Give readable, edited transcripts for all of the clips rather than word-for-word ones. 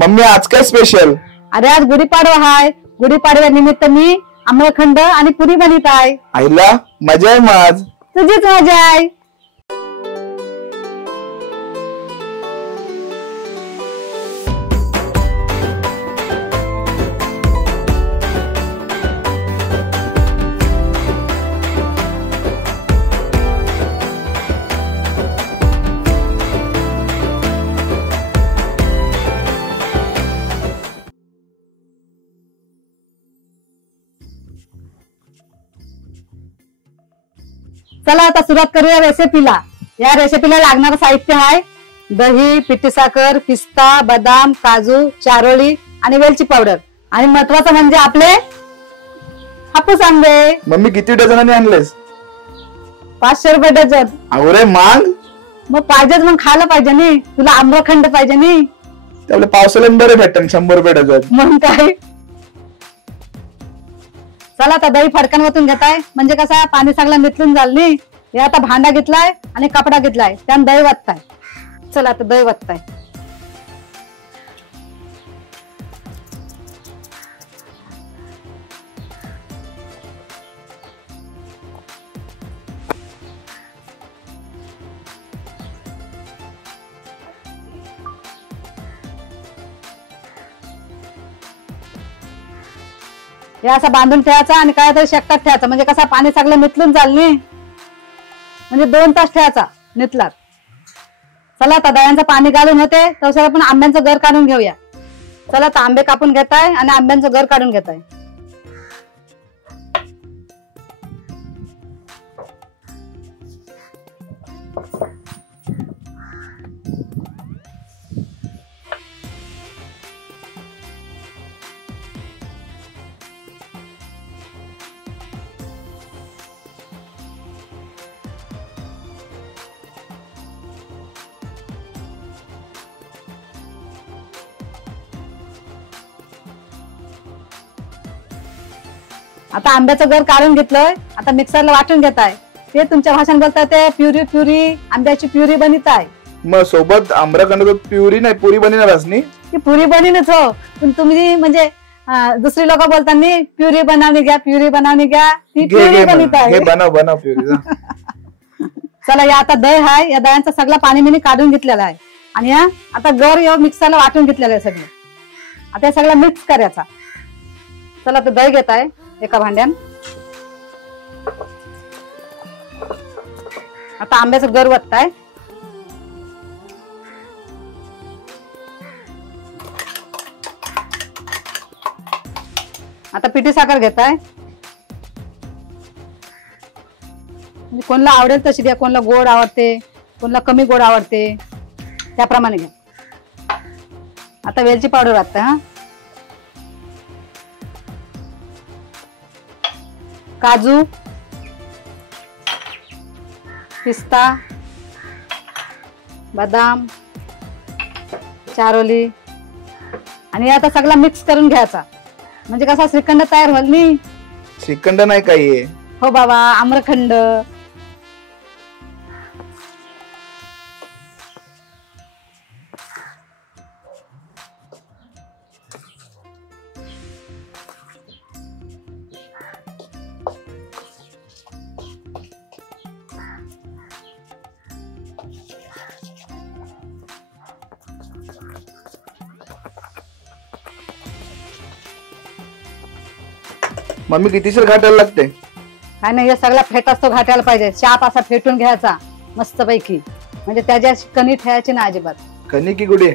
Mummy आज काय special? अरे आज गुढीपाडवा हाय. गुढीपाडव्या निमित्त मी आम्रखंड आणि पुरी बनवत आहे. आईला मजा आहे माझ. तुझीच मजा आहे. चला आता सुरुवात करूया रेसिपीला. या रेसिपीला लागणारं साहित्य आहे दही, पिठी साखर, पिस्ता, बदाम, काजू, चारोळी आणि वेलची पावडर आणि महत्वाचं म्हणजे आपले हापूस आंबे. मम्मी किती डझनाने आणलेस? 500 रुपये डझन. अरे माग मग पाहिजेच, मग खायला पाहिजे नी. तुला आम्रखंड पाहिजे नी. त्याला पावसाला बरे भेटन 100 रुपये डझन. मग काय. चला आता दही फडकन वतून घेताय म्हणजे कसं पाणी सगळं निथळून जाल नी. हे आता भांडा घेतलाय आणि कपडा घेतलाय त्यात दही वतताय. चला आता दही वतताय. हे असं बांधून ठेवायचा आणि काय तरी शेकटात ठेवायचा म्हणजे कसं पाणी सगळं निथळून जाल नी. म्हणजे 2 तास ठेवायचा निथलात. चला आता दह्यांचं पाणी घालून होते तसं आपण आंब्यांचं गर काढून घेऊया. चला आता आंबे कापून घेताय आणि आंब्यांचं गर काढून घेताय. आता आंब्याचं गर काढून घेतलंय. आता मिक्सरला वाटून घेताय. ते तुमच्या भाषेत बोलतात ते प्युरी आंब्याची प्युरी बनवत आहे. मग सोबत आम्रखंड प्युरी नाही पुरी बनवणारच नी. ती पुरी बनवणच हो. पण तुम्ही म्हणजे दुसरी लोक बोलताना प्युरी बनवणी घ्या ती प्युरी बनवत आहे. बनव प्युरी. चला या आता दही आहे. या दह्यांचा सगळा पाणी मिनी काढून घेतलेला आहे आणि या आता गर मिक्सरला वाटून घेतलेलं आहे सगळं. आता हे सगळं मिक्स करायचा. चला आता दही घेत आहे एका भांड्यान. आता आंब्याचं गर वतताय. आता पिठी साखर घेताय. कोणाला आवडेल तशी घ्या. कोणाला गोड आवडते, कोणाला कमी गोड आवडते त्याप्रमाणे घ्या. आता वेलची पावडर वाटतं. हा काजू, पिस्ता, बदाम, चारोली आणि आता सगळा मिक्स करून घ्यायचा म्हणजे कसा श्रीखंड तयार होईल नी. श्रीखंड नाही काही. हो बाबा आम्रखंड. मम्मी कितीशीर घाटायला लागते? काय नाही, हे सगळा फेट असतो घाटायला पाहिजे. चाप असा फेटून घ्यायचा मस्त पैकी म्हणजे त्याच्या कणी ठेवायची ना अजिबात. कणी की गुडी?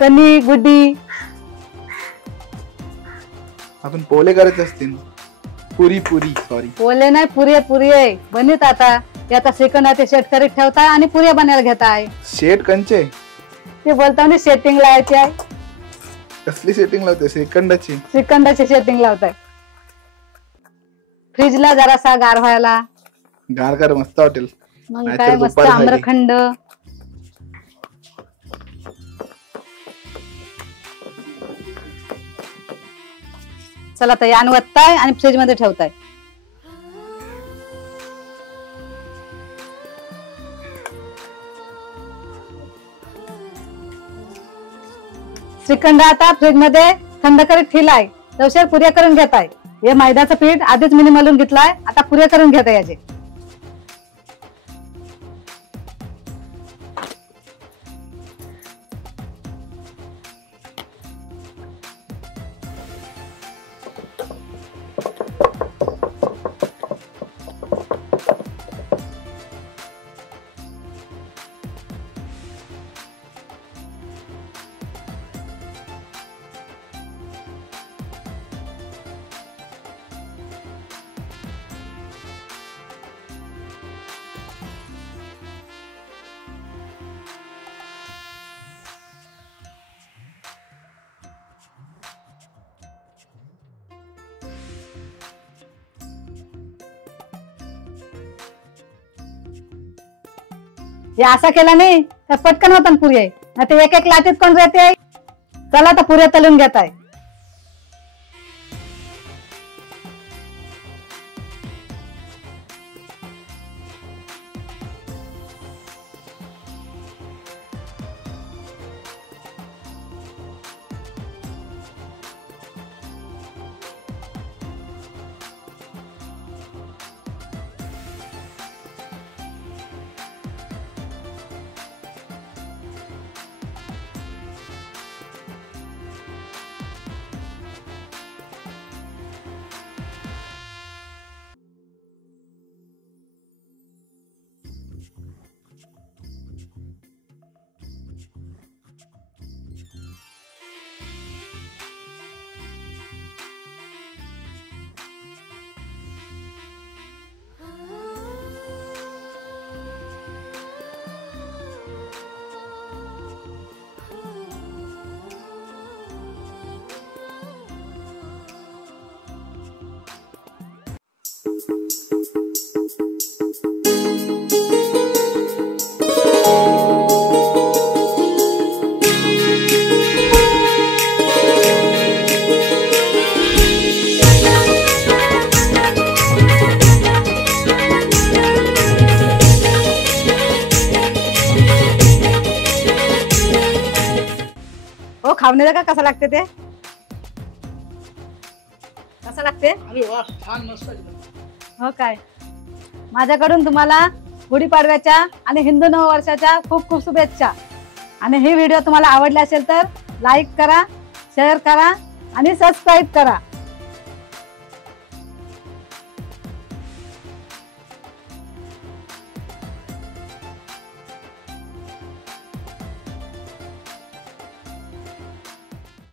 कणी गुडी. आपण पोले करायचे असतील. पुरी सॉरी पोले नाही पुरी आहे बनवत. आता आता श्रीखंड ते सेट करीत ठेवताय आणि पुऱ्या बनायला घेताय. सेट कंचे ते बोलताना सेटिंग लावायची आहे. कसली सेटिंग लावते? श्रीखंडाची सेटिंग लावताय. फ्रीजला जरासा गार व्हायला. गार मस्त वाटेल. मग काय मस्त आम्रखंड. चला तर यान वतताय आणि फ्रीज मध्ये ठेवताय. श्रीखंड आता फ्रीज मध्ये थंड करीत ठेवलाय. तवशेर पुऱ्या करून घेताय. हे मैद्याचं पीठ आधीच मी मळून घेतलाय. आता पुऱ्या करून घेताय याचे. हे असा केला नाही तर पटकन होतं पुरे. नाही ते एक एक लाटीत कोण राहते. चला तर पुऱ्या तळून घेताय. खाऊन का कसं लागते ते. कसं लागते. अरे वा छान मस्त. हो काय. माझ्याकडून तुम्हाला गुढीपाडव्याच्या आणि हिंदू नववर्षाच्या खूप खूप शुभेच्छा. आणि ही व्हिडिओ तुम्हाला आवडली असेल तर लाईक करा, शेअर करा आणि सबस्क्राईब करा.